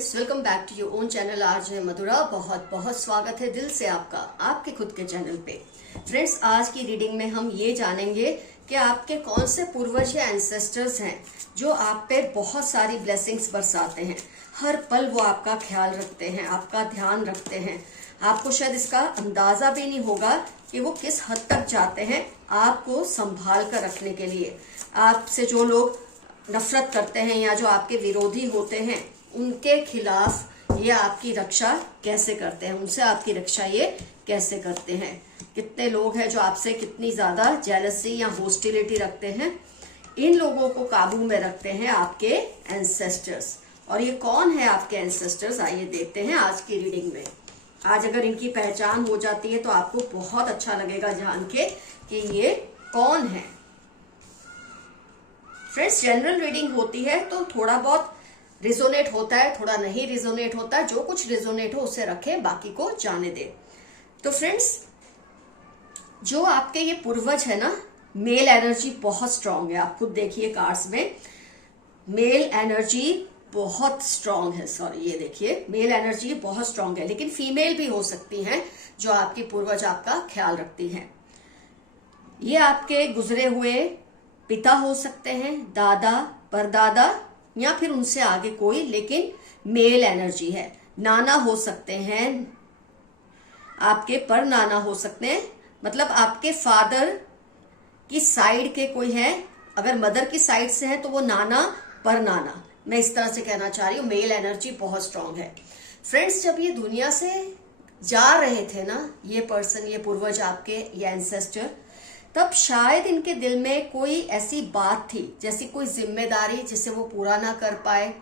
Friends, welcome back to your own channel RJ Madhura. बहुत बहुत स्वागत है दिल से आपका आपके खुद के चैनल पे। फ्रेंड्स, आज की रीडिंग में हम ये जानेंगे कि आपके कौन से पूर्वज या एंसेस्टर्स हैं जो आप पे बहुत सारी ब्लेसिंग्स बरसाते हैं। हर पल वो आपका ख्याल रखते हैं, आपका ध्यान रखते हैं। आपको शायद इसका अंदाजा भी नहीं होगा कि वो किस हद तक चाहते हैं आपको संभाल कर रखने के लिए। आपसे जो लोग नफरत करते हैं या जो आपके विरोधी होते हैं, उनके खिलाफ ये आपकी रक्षा कैसे करते हैं, उनसे आपकी रक्षा ये कैसे करते हैं। कितने लोग हैं जो आपसे कितनी ज्यादा जेलसी या होस्टिलिटी रखते हैं, इन लोगों को काबू में रखते हैं आपके एंसेस्टर्स। और ये कौन है आपके एंसेस्टर्स, आइए देखते हैं आज की रीडिंग में। आज अगर इनकी पहचान हो जाती है तो आपको बहुत अच्छा लगेगा जान के कि ये कौन है। फ्रेंड्स, जनरल रीडिंग होती है तो थोड़ा बहुत रिजोनेट होता है, थोड़ा नहीं रिजोनेट होता है। जो कुछ रिजोनेट हो उसे रखें, बाकी को जाने दे। तो फ्रेंड्स, जो आपके ये पूर्वज है ना, मेल एनर्जी बहुत स्ट्रांग है। आप खुद देखिए कार्ड्स में मेल एनर्जी बहुत स्ट्रांग है। सॉरी, ये देखिए मेल एनर्जी बहुत स्ट्रांग है, लेकिन फीमेल भी हो सकती हैं जो आपकी पूर्वज आपका ख्याल रखती हैं। ये आपके गुजरे हुए पिता हो सकते हैं, दादा, परदादा या फिर उनसे आगे कोई, लेकिन मेल एनर्जी है। नाना हो सकते हैं, आपके पर नाना हो सकते हैं, मतलब आपके फादर की साइड के कोई है। अगर मदर की साइड से है तो वो नाना, पर नाना, मैं इस तरह से कहना चाह रही हूँ। मेल एनर्जी बहुत स्ट्रांग है। फ्रेंड्स, जब ये दुनिया से जा रहे थे ना, ये पर्सन, ये पूर्वज आपके, ये एंसेस्टर, तब शायद इनके दिल में कोई ऐसी बात थी, जैसी कोई जिम्मेदारी जिसे वो पूरा ना कर पाए,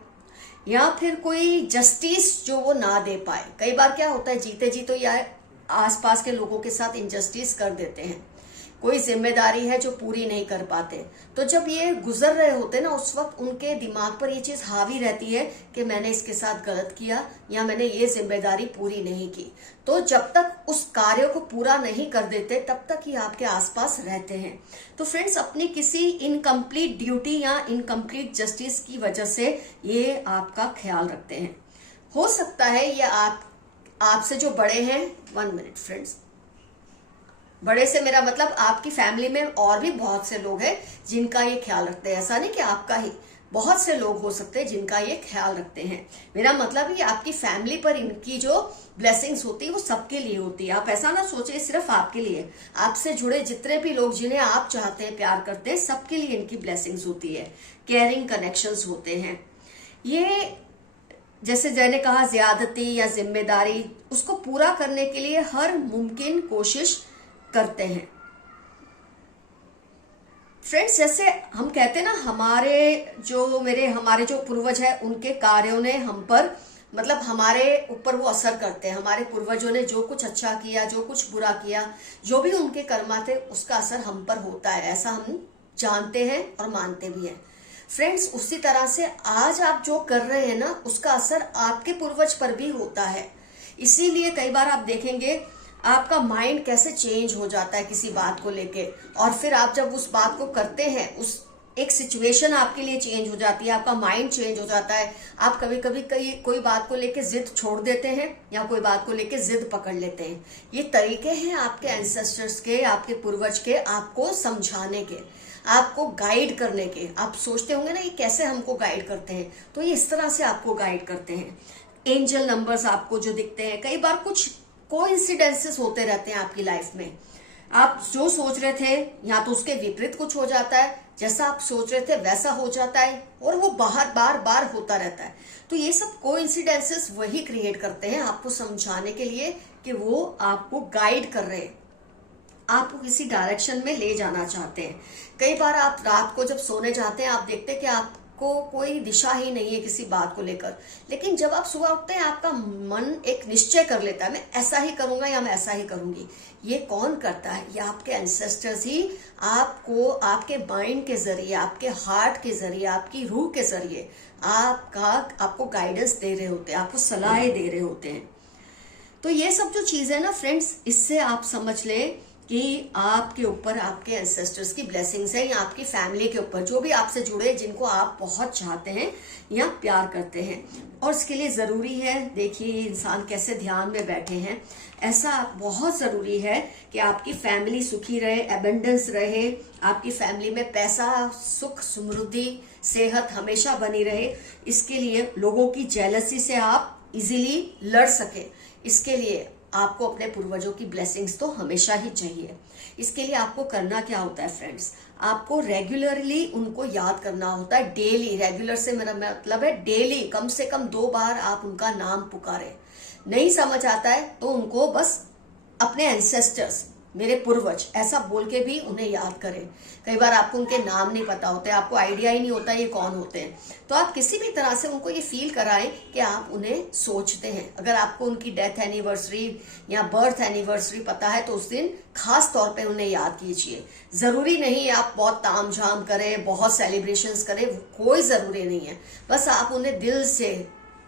या फिर कोई जस्टिस जो वो ना दे पाए। कई बार क्या होता है, जीते जी तो या आसपास के लोगों के साथ इनजस्टिस कर देते हैं। कोई जिम्मेदारी है जो पूरी नहीं कर पाते। तो जब ये गुजर रहे होते ना, उस वक्त उनके दिमाग पर ये चीज हावी रहती है कि मैंने इसके साथ गलत किया या मैंने ये जिम्मेदारी पूरी नहीं की। तो जब तक उस कार्य को पूरा नहीं कर देते तब तक ये आपके आसपास रहते हैं। तो फ्रेंड्स, अपनी किसी इनकम्प्लीट ड्यूटी या इनकम्प्लीट जस्टिस की वजह से ये आपका ख्याल रखते हैं। हो सकता है ये आपसे जो बड़े हैं, 1 मिनट फ्रेंड्स, बड़े से मेरा मतलब आपकी फैमिली में और भी बहुत से लोग हैं जिनका ये ख्याल रखते हैं। ऐसा नहीं कि आपका ही, बहुत से लोग हो सकते हैं जिनका ये ख्याल रखते हैं। मेरा मतलब है आपकी फैमिली पर इनकी जो ब्लेसिंग्स होती है वो सबके लिए होती है। आप ऐसा ना सोचिए सिर्फ आपके लिए, आपसे जुड़े जितने भी लोग जिन्हें आप चाहते हैं, प्यार करते हैं, सबके लिए इनकी ब्लेसिंग्स होती है। केयरिंग कनेक्शंस होते हैं। ये जैसे मैंने कहा, ज्यादती या जिम्मेदारी, उसको पूरा करने के लिए हर मुमकिन कोशिश करते हैं। फ्रेंड्स, जैसे हम कहते हैं ना, हमारे जो पूर्वज है, उनके कार्यों ने हम पर, मतलब हमारे ऊपर वो असर करते हैं। हमारे पूर्वजों ने जो कुछ अच्छा किया, जो कुछ बुरा किया, जो भी उनके कर्मा थे, उसका असर हम पर होता है। ऐसा हम जानते हैं और मानते भी हैं। फ्रेंड्स, उसी तरह से आज आप जो कर रहे हैं ना, उसका असर आपके पूर्वज पर भी होता है। इसीलिए कई बार आप देखेंगे आपका माइंड कैसे चेंज हो जाता है किसी बात को लेके, और फिर आप जब उस बात को करते हैं, उस एक सिचुएशन आपके लिए चेंज हो जाती है, आपका माइंड चेंज हो जाता है। आप कभी कभी कोई बात को लेके जिद छोड़ देते हैं या कोई बात को लेके जिद पकड़ लेते हैं। ये तरीके हैं आपके एंसेस्टर्स के, आपके पूर्वज के, आपको समझाने के, आपको गाइड करने के। आप सोचते होंगे ना, ये कैसे हमको गाइड करते हैं, तो ये इस तरह से आपको गाइड करते हैं। एंजल नंबर्स आपको जो दिखते हैं, कई बार कुछ कोइंसिडेंसेस होते रहते हैं आपकी लाइफ में। आप जो सोच रहे थे या तो उसके विपरीत कुछ हो जाता है, जैसा आप सोच रहे थे वैसा हो जाता है, और वो बार बार होता रहता है। तो ये सब कोइंसिडेंसेस वही क्रिएट करते हैं आपको समझाने के लिए कि वो आपको गाइड कर रहे हैं, आपको किसी डायरेक्शन में ले जाना चाहते हैं। कई बार आप रात को जब सोने जाते हैं, आप देखते हैं कि आपको कोई दिशा ही नहीं है किसी बात को लेकर, लेकिन जब आप सुबह उठते हैं आपका मन एक निश्चय कर लेता है, मैं ऐसा ही करूंगा या मैं ऐसा ही करूंगी। ये कौन करता है? ये आपके एंसेस्टर्स ही आपको आपके माइंड के जरिए, आपके हार्ट के जरिए, आपकी रूह के जरिए आपको गाइडेंस दे रहे होते हैं, आपको सलाहें दे रहे होते हैं। तो ये सब जो चीजें ना फ्रेंड्स, इससे आप समझ लें कि आपके ऊपर आपके एंसेस्टर्स की ब्लेसिंग्स है, या आपकी फैमिली के ऊपर जो भी आपसे जुड़े, जिनको आप बहुत चाहते हैं या प्यार करते हैं। और इसके लिए जरूरी है, देखिए इंसान कैसे ध्यान में बैठे हैं, ऐसा बहुत जरूरी है कि आपकी फैमिली सुखी रहे, एबंडेंस रहे, आपकी फैमिली में पैसा, सुख, समृद्धि, सेहत हमेशा बनी रहे। इसके लिए लोगों की जेलसी से आप इजीली लड़ सके, इसके लिए आपको अपने पूर्वजों की ब्लेसिंग्स तो हमेशा ही चाहिए। इसके लिए आपको करना क्या होता है फ्रेंड्स, आपको रेगुलरली उनको याद करना होता है। डेली, रेगुलर से मेरा मतलब है डेली, कम से कम 2 बार आप उनका नाम पुकारें। नहीं समझ आता है तो उनको बस अपने एंसेस्टर्स, मेरे पूर्वज, ऐसा बोल के भी उन्हें याद करें। कई बार आपको उनके नाम नहीं पता होते, आपको आइडिया ही नहीं होता ये कौन होते हैं, तो आप किसी भी तरह से उनको ये फील कराएं कि आप उन्हें सोचते हैं। अगर आपको उनकी डेथ एनिवर्सरी या बर्थ एनिवर्सरी पता है तो उस दिन खास तौर पे उन्हें याद कीजिए। जरूरी नहीं आप बहुत तामझाम करें, बहुत सेलिब्रेशंस करें, कोई जरूरी नहीं है। बस आप उन्हें दिल से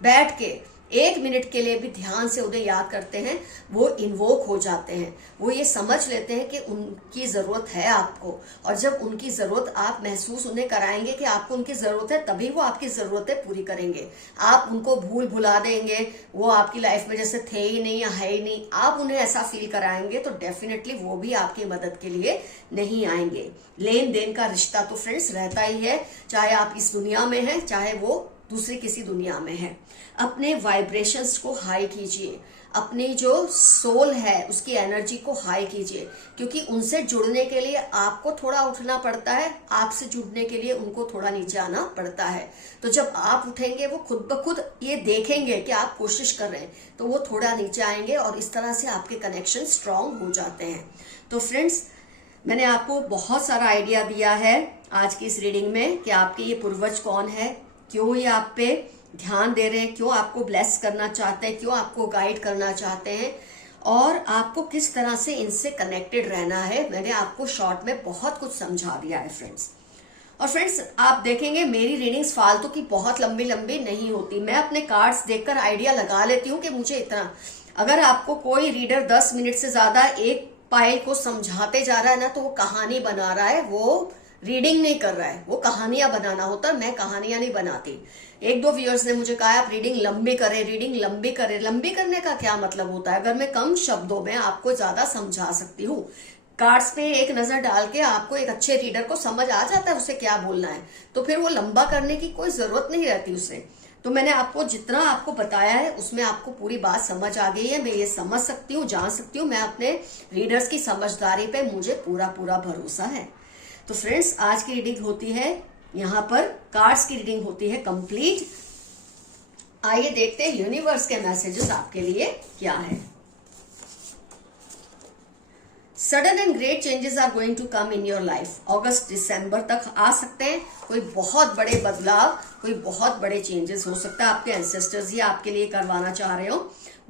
बैठ के 1 मिनट के लिए भी ध्यान से उन्हें याद करते हैं, वो इन्वोक हो जाते हैं। वो ये समझ लेते हैं कि उनकी जरूरत है आपको, और जब उनकी जरूरत आप महसूस उन्हें कराएंगे कि आपको उनकी जरूरत है, तभी वो आपकी जरूरतें पूरी करेंगे। आप उनको भुला देंगे, वो आपकी लाइफ में जैसे थे ही नहीं या है ही नहीं, आप उन्हें ऐसा फील कराएंगे तो डेफिनेटली वो भी आपकी मदद के लिए नहीं आएंगे। लेन देन का रिश्ता तो फ्रेंड्स रहता ही है, चाहे आप इस दुनिया में हैं, चाहे वो दूसरी किसी दुनिया में है। अपने वाइब्रेशंस को हाई कीजिए, अपनी जो सोल है उसकी एनर्जी को हाई कीजिए, क्योंकि उनसे जुड़ने के लिए आपको थोड़ा उठना पड़ता है, आपसे जुड़ने के लिए उनको थोड़ा नीचे आना पड़ता है। तो जब आप उठेंगे वो खुद ब खुद ये देखेंगे कि आप कोशिश कर रहे हैं, तो वो थोड़ा नीचे आएंगे और इस तरह से आपके कनेक्शन स्ट्रांग हो जाते हैं। तो फ्रेंड्स, मैंने आपको बहुत सारा आइडिया दिया है आज की इस रीडिंग में कि आपके ये पूर्वज कौन है, क्यों ये आप पे ध्यान दे रहे हैं, क्यों आपको ब्लेस करना चाहते हैं, क्यों आपको गाइड करना चाहते हैं, और आपको किस तरह से इनसे कनेक्टेड रहना है। मैंने आपको शॉर्ट में बहुत कुछ समझा दिया है फ्रेंड्स। और फ्रेंड्स, आप देखेंगे मेरी रीडिंग्स फालतू की बहुत लंबी लंबी नहीं होती। मैं अपने कार्ड्स देखकर आइडिया लगा लेती हूँ कि मुझे इतना, अगर आपको कोई रीडर 10 मिनट से ज्यादा एक पाइल को समझाते जा रहा है ना, तो वो कहानी बना रहा है, वो रीडिंग नहीं कर रहा है। वो कहानियां बनाना होता है, मैं कहानियां नहीं बनाती। 1-2 व्यूअर्स ने मुझे कहा आप रीडिंग लंबी करें, रीडिंग लंबी करें। लंबी करने का क्या मतलब होता है? अगर मैं कम शब्दों में आपको ज्यादा समझा सकती हूँ, कार्ड्स पे एक नजर डाल के आपको एक अच्छे रीडर को समझ आ जाता है उसे क्या बोलना है, तो फिर वो लंबा करने की कोई जरूरत नहीं रहती उसे। तो मैंने आपको जितना आपको बताया है उसमें आपको पूरी बात समझ आ गई है। मैं ये समझ सकती हूँ, जान सकती हूँ, मैं अपने रीडर्स की समझदारी पे मुझे पूरा पूरा भरोसा है। तो फ्रेंड्स, आज की रीडिंग होती है यहाँ पर, कार्ड्स की रीडिंग होती है कंप्लीट। आइए देखते हैं यूनिवर्स के मैसेजेस आपके लिए क्या है। Sudden and great changes are going to come in your life. अगस्त दिसंबर तक आ सकते हैं कोई बहुत बड़े बदलाव, कोई बहुत बड़े चेंजेस हो सकता है। आपके एंसेस्टर्स ही आपके लिए करवाना चाह रहे हो।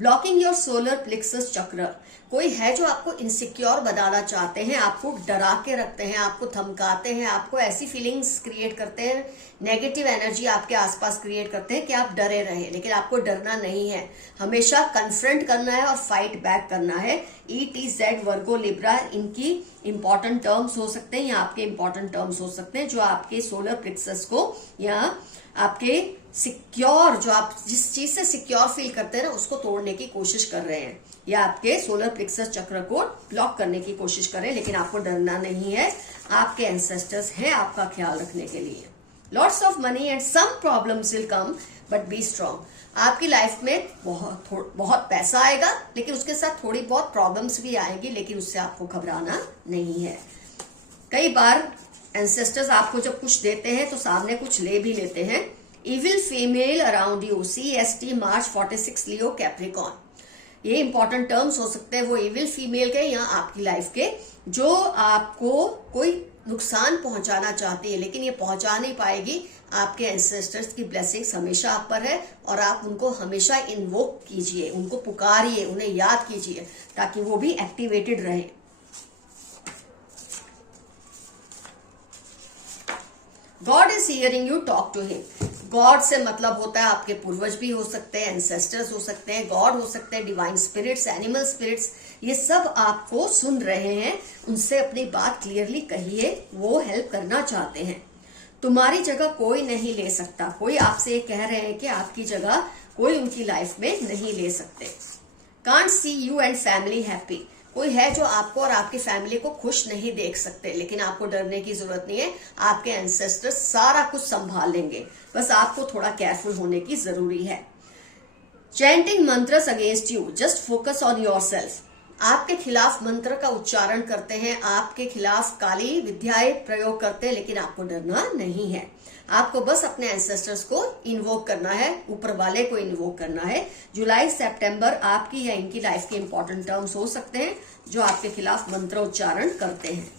ब्लॉकिंग योर सोलर प्लेक्सस चक्र, कोई है जो आपको इनसिक्योर बनाना चाहते हैं, आपको डरा के रखते हैं, आपको धमकाते हैं, आपको ऐसी फीलिंग्स क्रिएट करते हैं, नेगेटिव एनर्जी आपके आसपास क्रिएट करते हैं कि आप डरे रहे। लेकिन आपको डरना नहीं है, हमेशा कन्फ्रंट करना है और फाइट बैक करना है। ETZ वर्गो लिब्रा इनकी इंपॉर्टेंट टर्म्स हो सकते हैं या आपके इंपॉर्टेंट टर्म्स हो सकते हैं, जो आपके सोलर प्लेक्सस को या आपके सिक्योर, जो आप जिस चीज से सिक्योर फील करते हैं ना, उसको तोड़ने की कोशिश कर रहे हैं, या आपके सोलर प्लेक्सस चक्र को ब्लॉक करने की कोशिश कर रहे हैं। लेकिन आपको डरना नहीं है, आपके एंसेस्टर्स हैं आपका ख्याल रखने के लिए। Lots of money and some problems will come but be strong. आपकी लाइफ में बहुत पैसा आएगा, लेकिन उसके साथ थोड़ी बहुत प्रॉब्लम्स भी आएगी, लेकिन उससे आपको घबराना नहीं है। कई बार एंसेस्टर्स आपको जब कुछ देते हैं तो सामने कुछ ले भी लेते हैं। Evil female around you, CST March 46 Leo Capricorn, ये इंपॉर्टेंट टर्म्स हो सकते हैं वो इविल फीमेल के या आपकी लाइफ के, जो आपको कोई नुकसान पहुंचाना चाहती है, लेकिन ये पहुंचा नहीं पाएगी। आपके एंसेस्टर्स की ब्लेसिंग्स हमेशा आप पर है, और आप उनको हमेशा इन्वोक कीजिए, उनको पुकारिए, उन्हें याद कीजिए, ताकि वो भी एक्टिवेटेड रहे। God is hearing you, talk to him. God से मतलब होता है आपके पूर्वज भी हो सकते हैं, एंसेस्टर्स हो सकते हैं, गॉड हो सकते हैं, डिवाइन स्पिरिट्स, एनिमल स्पिरिट्स, ये सब आपको सुन रहे हैं, उनसे अपनी बात क्लियरली कहिए, वो हेल्प करना चाहते हैं। तुम्हारी जगह कोई नहीं ले सकता। कोई आपसे ये कह रहे हैं कि आपकी जगह कोई उनकी लाइफ में नहीं ले सकते। Can't see you and family happy. कोई है जो आपको और आपकी फैमिली को खुश नहीं देख सकते, लेकिन आपको डरने की जरूरत नहीं है। आपके एंसेस्टर्स सारा कुछ संभाल लेंगे, बस आपको थोड़ा केयरफुल होने की जरूरी है। Chanting मंत्रस against you, just focus on yourself. आपके खिलाफ मंत्र का उच्चारण करते हैं, आपके खिलाफ काली विद्याएं प्रयोग करते हैं, लेकिन आपको डरना नहीं है। आपको बस अपने एंसेस्टर्स को इन्वोक करना है, ऊपर वाले को इन्वोक करना है। जुलाई सितंबर आपकी या इनकी लाइफ के इंपॉर्टेंट टर्म्स हो सकते हैं जो आपके खिलाफ मंत्र उच्चारण करते हैं।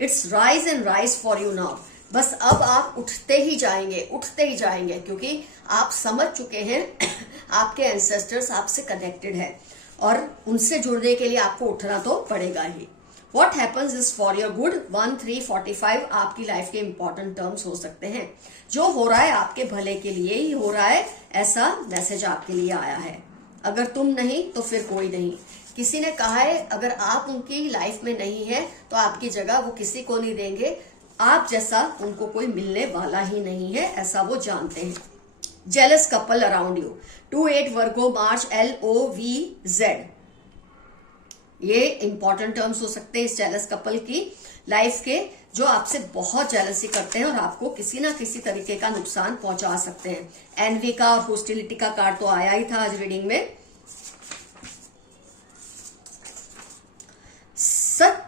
It's rise and rise for you now. बस अब आप उठते ही जाएंगे, उठते ही जाएंगे, क्योंकि आप समझ चुके हैं आपके एंसेस्टर्स आपसे कनेक्टेड है और उनसे जुड़ने के लिए आपको उठना तो पड़ेगा ही। What happens is for your good। 1345 आपकी लाइफ के इंपॉर्टेंट टर्म्स हो सकते हैं। जो हो रहा है आपके भले के लिए ही हो रहा है, ऐसा मैसेज आपके लिए आया है। अगर तुम नहीं तो फिर कोई नहीं। किसी ने कहा है अगर आप उनकी लाइफ में नहीं है तो आपकी जगह वो किसी को नहीं देंगे, आप जैसा उनको कोई मिलने वाला ही नहीं है, ऐसा वो जानते हैं। Jealous couple around you. 28 Virgo March LOVZ। ये इंपॉर्टेंट टर्म्स हो सकते हैं इस जेलस कपल की लाइफ के, जो आपसे बहुत जेलसी करते हैं और आपको किसी ना किसी तरीके का नुकसान पहुंचा सकते हैं। एनवी का और होस्टिलिटी का कार्ड तो आया ही था आज रीडिंग में।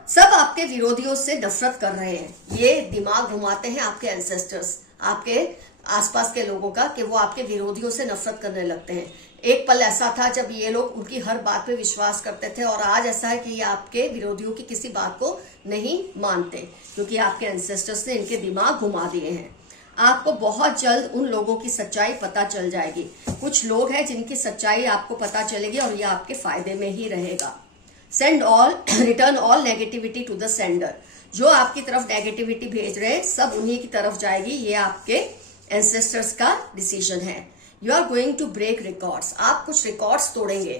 सब आपके विरोधियों से नफरत कर रहे हैं। ये दिमाग घुमाते हैं आपके एंसेस्टर्स, आपके आसपास के लोगों का, कि वो आपके विरोधियों से नफरत करने लगते हैं। एक पल ऐसा था जब ये लोग उनकी हर बात पे विश्वास करते थे, और आज ऐसा है कि ये आपके विरोधियों की किसी बात को नहीं मानते, क्योंकि आपके एंसेस्टर्स ने इनके दिमाग घुमा दिए हैं। आपको बहुत जल्द उन लोगों की सच्चाई पता चल जाएगी। कुछ लोग हैं जिनकी सच्चाई आपको पता चलेगी और ये आपके फायदे में ही रहेगा। Send all, return all negativity to the sender. जो आपकी तरफ नेगेटिविटी भेज रहे हैं सब उन्हीं की तरफ जाएगी। ये आपके एंसेस्टर्स का डिसीजन है। You are going to break records. आप कुछ रिकॉर्ड्स तोड़ेंगे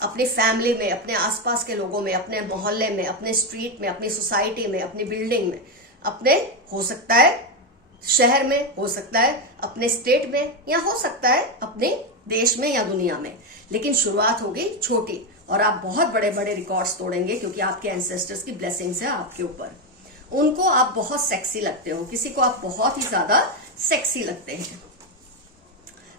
अपनी फैमिली में, अपने आसपास के लोगों में, अपने मोहल्ले में, अपने स्ट्रीट में, अपनी सोसाइटी में, अपनी बिल्डिंग में, अपने हो सकता है शहर में, हो सकता है अपने स्टेट में, या हो सकता है अपने देश में या दुनिया में। लेकिन शुरुआत होगी छोटी और आप बहुत बड़े बड़े रिकॉर्ड्स तोड़ेंगे, क्योंकि आपके एंसेस्टर्स की ब्लेसिंग्स है आपके ऊपर। उनको आप बहुत सेक्सी लगते हो, किसी को आप बहुत ही ज्यादा सेक्सी लगते हैं।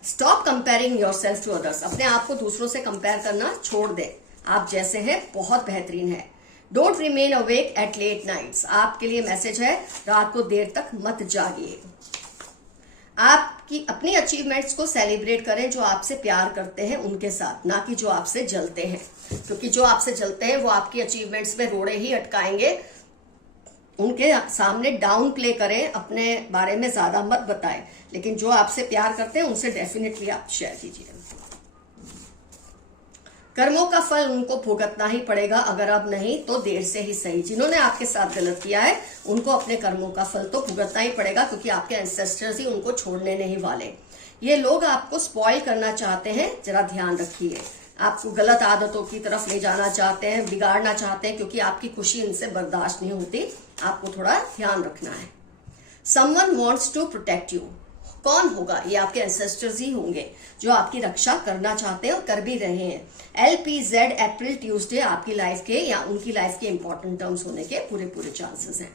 Stop comparing yourself to others. अपने आप को दूसरों से कंपेयर करना छोड़ दें। आप जैसे हैं बहुत बेहतरीन है। Don't remain awake at late nights. आपके लिए मैसेज है, रात को देर तक मत जागिए। आपकी अपनी अचीवमेंट्स को सेलिब्रेट करें। जो आपसे प्यार करते हैं उनके साथ, ना कि जो आपसे जलते हैं, क्योंकि जो आपसे जलते हैं वो आपकी अचीवमेंट्स में रोड़े ही अटकाएंगे। उनके सामने डाउन प्ले करें, अपने बारे में ज्यादा मत बताएं, लेकिन जो आपसे प्यार करते हैं उनसे डेफिनेटली आप शेयर कीजिए। कर्मों का फल उनको भुगतना ही पड़ेगा, अगर अब नहीं तो देर से ही सही। जिन्होंने आपके साथ गलत किया है उनको अपने कर्मों का फल तो भुगतना ही पड़ेगा, क्योंकि आपके एंसेस्टर्स ही उनको छोड़ने नहीं वाले। ये लोग आपको स्पॉइल करना चाहते हैं, जरा ध्यान रखिए। आपको गलत आदतों की तरफ ले जाना चाहते हैं, बिगाड़ना चाहते हैं, क्योंकि आपकी खुशी इनसे बर्दाश्त नहीं होती। आपको थोड़ा ध्यान रखना है। Someone wants to protect you. कौन होगा? ये आपके एंसेस्टर्स ही होंगे जो आपकी रक्षा करना चाहते हैं और कर भी रहे हैं। LPZ अप्रैल ट्यूसडे आपकी लाइफ के या उनकी लाइफ के इंपॉर्टेंट टर्म्स होने के पूरे चांसेस हैं।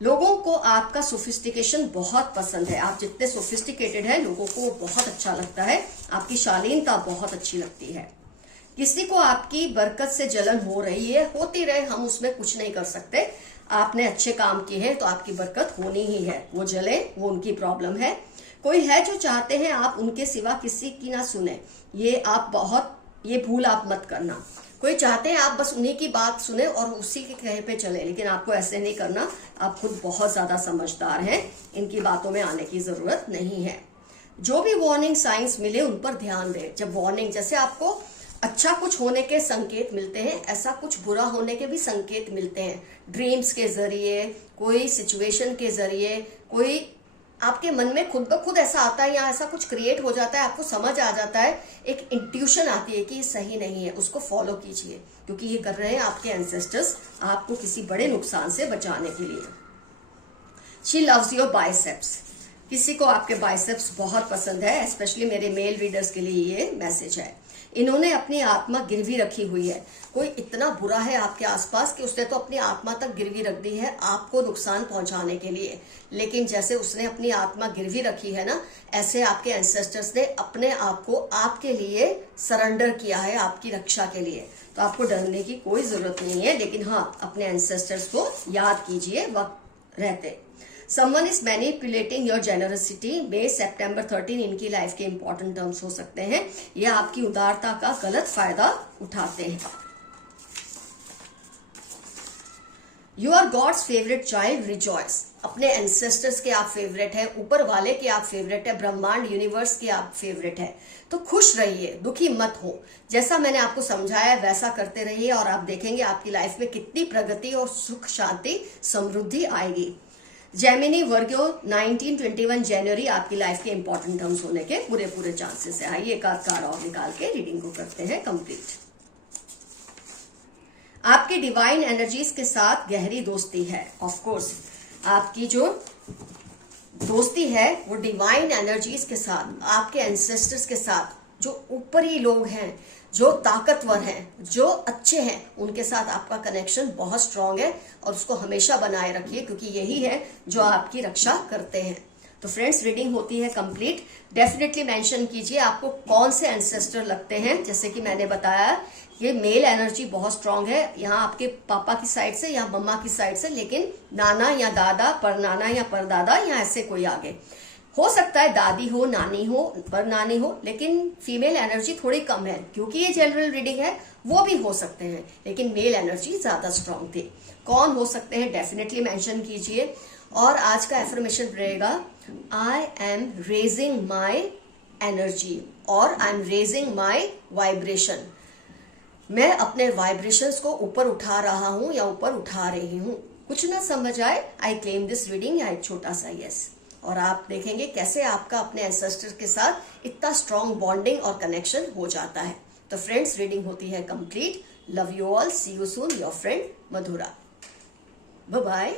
लोगों को आपका सोफिस्टिकेशन बहुत पसंद है। आप जितने सोफिस्टिकेटेड हैं लोगों को वो बहुत अच्छा लगता है। आपकी शालीनता बहुत अच्छी लगती है। किसी को आपकी बरकत से जलन हो रही है, होती रहे, हम उसमें कुछ नहीं कर सकते। आपने अच्छे काम किए हैं तो आपकी बरकत होनी ही है। वो जले वो उनकी प्रॉब्लम है। कोई है जो चाहते हैं आप उनके सिवा किसी की ना सुने, ये भूल आप मत करना। कोई चाहते हैं आप बस उन्हीं की बात सुने और उसी के कहे पे चले, लेकिन आपको ऐसे नहीं करना। आप खुद बहुत ज्यादा समझदार हैं, इनकी बातों में आने की जरूरत नहीं है। जो भी वार्निंग साइंस मिले उन पर ध्यान दें। जब वार्निंग, जैसे आपको अच्छा कुछ होने के संकेत मिलते हैं, ऐसा कुछ बुरा होने के भी संकेत मिलते हैं। ड्रीम्स के जरिए, कोई सिचुएशन के जरिए, कोई आपके मन में खुद ब खुद ऐसा आता है या ऐसा कुछ क्रिएट हो जाता है, आपको समझ आ जाता है, एक इंट्यूशन आती है कि ये सही नहीं है, उसको फॉलो कीजिए, क्योंकि ये कर रहे हैं आपके एंसेस्टर्स आपको किसी बड़े नुकसान से बचाने के लिए। She loves your biceps. किसी को आपके बाइसेप्स बहुत पसंद है, स्पेशली मेरे मेल रीडर्स के लिए ये मैसेज है। इन्होंने अपनी आत्मा गिरवी रखी हुई है। कोई इतना बुरा है आपके आसपास कि उसने तो अपनी आत्मा तक गिरवी रख दी है आपको नुकसान पहुंचाने के लिए, लेकिन जैसे उसने अपनी आत्मा गिरवी रखी है ना, ऐसे आपके एंसेस्टर्स ने अपने आप को आपके लिए सरेंडर किया है, आपकी रक्षा के लिए। तो आपको डरने की कोई जरूरत नहीं है, लेकिन हाँ, अपने एंसेस्टर्स को याद कीजिए वक्त रहते। Someone is manipulating your generosity। मई सितंबर 13 इनकी लाइफ के इंपॉर्टेंट टर्म्स हो सकते हैं। ये आपकी उदारता का गलत फायदा उठाते हैं। You are God's favourite child, rejoice. अपने एंसेस्टर्स के आप फेवरेट हैं, ऊपर वाले के आप फेवरेट है, ब्रह्मांड यूनिवर्स के आप फेवरेट है, तो खुश रहिए, दुखी मत हो। जैसा मैंने आपको समझाया वैसा करते रहिए और आप देखेंगे आपकी लाइफ में कितनी प्रगति और सुख शांति समृद्धि आएगी। जेमिनी वर्गो 1921 जनवरी आपकी लाइफ के इंपॉर्टेंट टर्म्स होने के पूरे चांसेस है। आइए एक आध कार्ड और निकाल के रीडिंग को करते हैं कंप्लीट। आपकी डिवाइन एनर्जीज के साथ गहरी दोस्ती है। ऑफ कोर्स आपकी जो दोस्ती है वो डिवाइन एनर्जीज के साथ, आपके एंसेस्टर्स के साथ, जो ऊपरी लोग हैं, जो ताकतवर हैं, जो अच्छे हैं, उनके साथ आपका कनेक्शन बहुत स्ट्रांग है और उसको हमेशा बनाए रखिए, क्योंकि यही है जो आपकी रक्षा करते हैं। तो फ्रेंड्स, रीडिंग होती है कंप्लीट। डेफिनेटली मेंशन कीजिए आपको कौन से एंसेस्टर लगते हैं। जैसे कि मैंने बताया, ये मेल एनर्जी बहुत स्ट्रांग है, यहाँ आपके पापा की साइड से या मम्मा की साइड से, लेकिन नाना या दादा, परनाना या परदादा, या ऐसे कोई आगे हो सकता है, दादी हो, नानी हो, पर नानी हो, लेकिन फीमेल एनर्जी थोड़ी कम है, क्योंकि ये जनरल रीडिंग है। वो भी हो सकते हैं, लेकिन मेल एनर्जी ज्यादा स्ट्रांग थी। कौन हो सकते हैं डेफिनेटली मेंशन कीजिए। और आज का एफर्मेशन रहेगा, I am raising my energy और I am raising my vibration. मैं अपने वाइब्रेशंस को ऊपर उठा रहा हूं या ऊपर उठा रही हूं। कुछ ना समझ आए, आई क्लेम दिस रीडिंग, या एक छोटा सा यस। और आप देखेंगे कैसे आपका अपने एंसेस्टर के साथ इतना स्ट्रांग बॉन्डिंग और कनेक्शन हो जाता है। तो फ्रेंड्स, रीडिंग होती है complete. Love you all, see you soon, your friend Madhura. Bye bye.